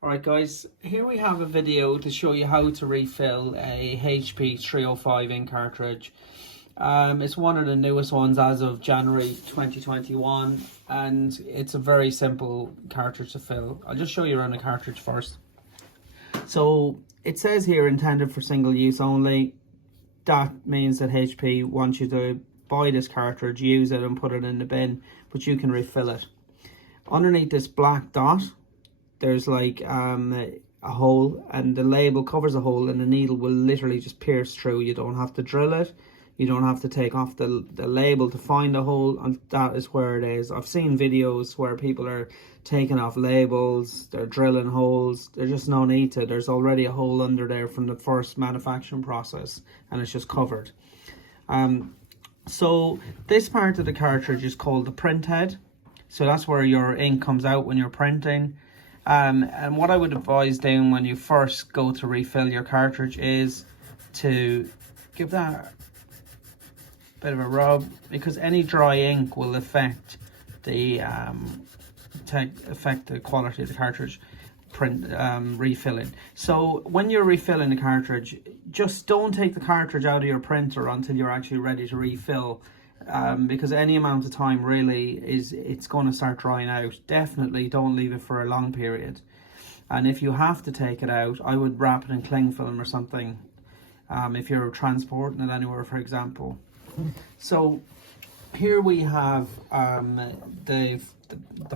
Alright guys, here we have a video to show you how to refill a HP 305 ink cartridge. It's one of the newest ones as of January 2021 and it's a very simple cartridge to fill. I'll just show you around the cartridge first. So it says here intended for single use only. That means that HP wants you to buy this cartridge, use it and put it in the bin, but you can refill it. Underneath this black dot there's like a hole, and the label covers a hole and the needle will literally just pierce through. You don't have to drill it, you don't have to take off the label to find a hole, and that is where it is. I've seen videos where people are taking off labels, they're drilling holes. There's just no need to. There's already a hole under there from the first manufacturing process and it's just covered. So this part of the cartridge is called the printhead. So that's where your ink comes out when you're printing. And what I would advise doing when you first go to refill your cartridge is to give that a bit of a rub, because any dry ink will affect the quality of the cartridge refilling. So when you're refilling the cartridge, just don't take the cartridge out of your printer until you're actually ready to refill. Because any amount of time really it's going to start drying out. Definitely don't leave it for a long period, and if you have to take it out, I would wrap it in cling film or something, if you're transporting it anywhere, for example. So here we have the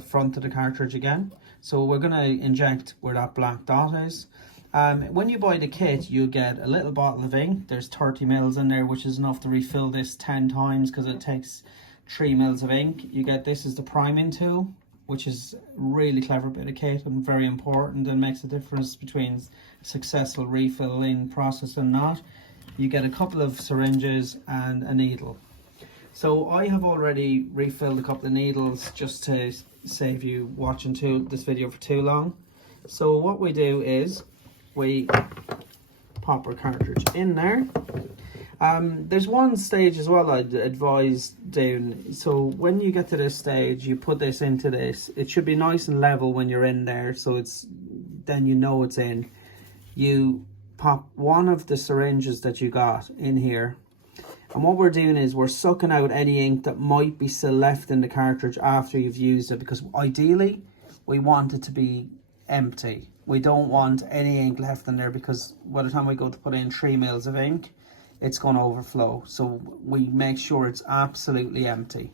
front of the cartridge again. So we're going to inject where that black dot is. When you buy the kit, you get a little bottle of ink. There's 30 mils in there, which is enough to refill this 10 times because it takes 3 mils of ink. You get this is the priming tool, which is a really clever bit of kit and very important and makes a difference between successful refilling process and not. You get a couple of syringes and a needle. So I have already refilled a couple of needles just to save you watching this video for too long. So what we do is we pop our cartridge in there. There's one stage as well I'd advise doing. So when you get to this stage, you put this into this. It should be nice and level when you're in there, so then you know it's in. You pop one of the syringes that you got in here, and what we're doing is we're sucking out any ink that might be still left in the cartridge after you've used it, because ideally we want it to be empty. We don't want any ink left in there, because by the time we go to put in 3 mils of ink, it's going to overflow. So we make sure it's absolutely empty.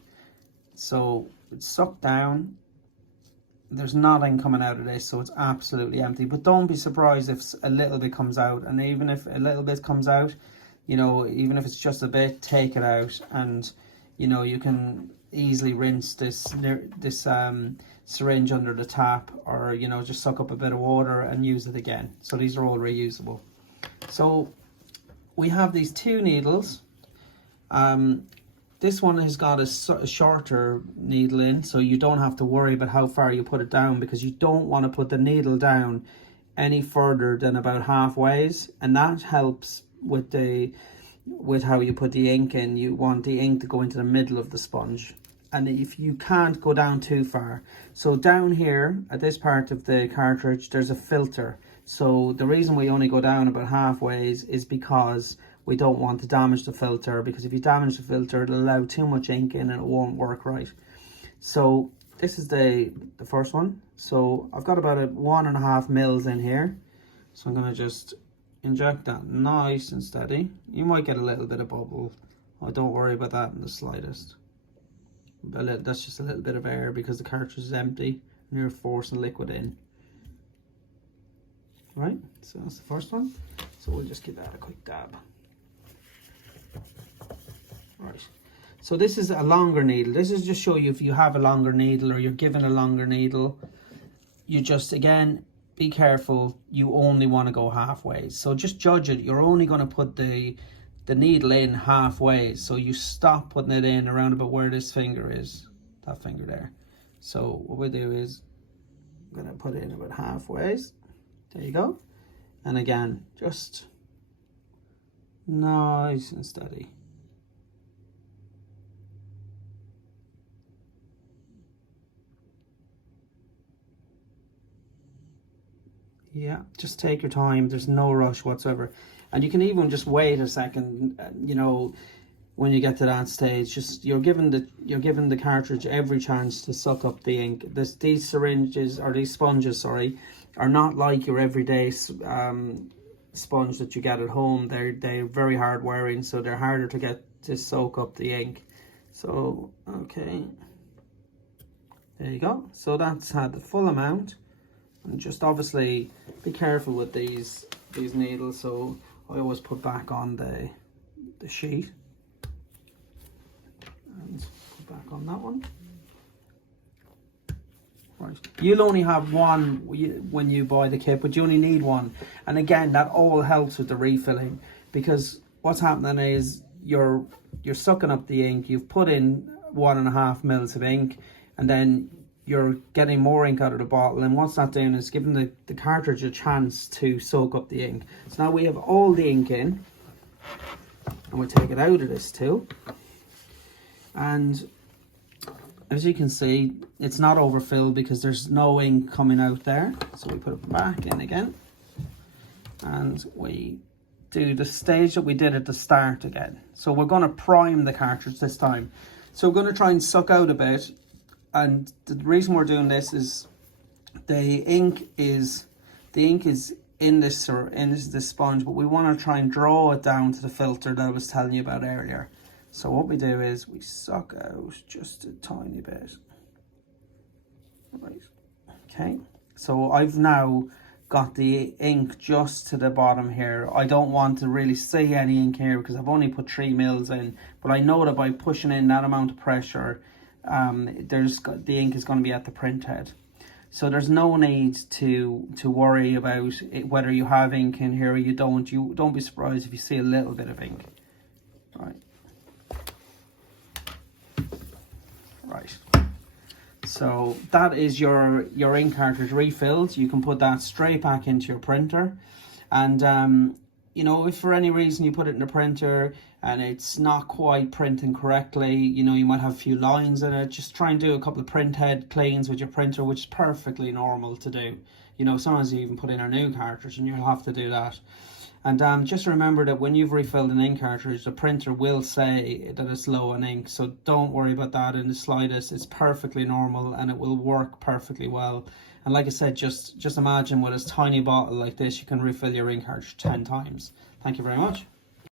So it's sucked down. There's nothing coming out of this, so it's absolutely empty. But don't be surprised if a little bit comes out. And even if a little bit comes out, you know, even if it's just a bit, take it out, and you know, you can easily rinse this syringe under the tap, or you know, just suck up a bit of water and use it again. So these are all reusable. So we have these 2 needles. This one has got a shorter needle in, so you don't have to worry about how far you put it down, because you don't want to put the needle down any further than about halfway, and that helps with how you put the ink in. You want the ink to go into the middle of the sponge, and if you can't go down too far. So down here at this part of the cartridge there's a filter. So the reason we only go down about halfway is because we don't want to damage the filter, because if you damage the filter it'll allow too much ink in and it won't work right. So this is the first one. So I've got about 1.5 mils in here, so I'm going to just inject that nice and steady. You might get a little bit of bubble. Oh, don't worry about that in the slightest. That's just a little bit of air because the cartridge is empty and you're forcing liquid in. Right, so that's the first one. So we'll just give that a quick dab. Right, so this is a longer needle. This is just show you if you have a longer needle or you're given a longer needle, you just, again, be careful. You only want to go halfway. So just judge it. You're only going to put the needle in halfway. So you stop putting it in around about where this finger is. That finger there. So what we do is I'm going to put it in about halfway. There you go. And again, just nice and steady. Yeah, just take your time. There's no rush whatsoever. And you can even just wait a second, you know, when you get to that stage. Just you're giving the cartridge every chance to suck up the ink. These syringes, or these sponges, sorry, are not like your everyday sponge that you get at home. They're very hard wearing, so they're harder to get to soak up the ink. So okay, there you go. So that's had the full amount. And just obviously be careful with these needles. So I always put back on the sheet and put back on that one. Right, you'll only have one when you buy the kit, but you only need one. And again, that all helps with the refilling, because what's happening is you're sucking up the ink. You've put in 1.5 mils of ink, and then you're getting more ink out of the bottle, and what's that doing is giving the cartridge a chance to soak up the ink. So now we have all the ink in, and we'll take it out of this too. And as you can see, it's not overfilled because there's no ink coming out there. So we put it back in again, and we do the stage that we did at the start again. So we're going to prime the cartridge this time. So we're going to try and suck out a bit. And the reason we're doing this is the ink is in this sponge, but we want to try and draw it down to the filter that I was telling you about earlier. So what we do is we suck out just a tiny bit. Right. Okay. So I've now got the ink just to the bottom here. I don't want to really see any ink here because I've only put 3 mils in, but I know that by pushing in that amount of pressure, the ink is going to be at the printhead. So there's no need to worry about whether you have ink in here or you don't. You don't be surprised if you see a little bit of ink. Right. So that is your ink cartridge refilled. You can put that straight back into your printer. And you know, if for any reason you put it in the printer and it's not quite printing correctly, you know, you might have a few lines in it, just try and do a couple of printhead cleans with your printer, which is perfectly normal to do. You know, sometimes you even put in a new cartridge and you'll have to do that. And just remember that when you've refilled an ink cartridge, the printer will say that it's low on ink. So don't worry about that in the slightest. It's perfectly normal and it will work perfectly well. And like I said, just imagine with a tiny bottle like this, you can refill your ink cartridge 10 times. Thank you very much.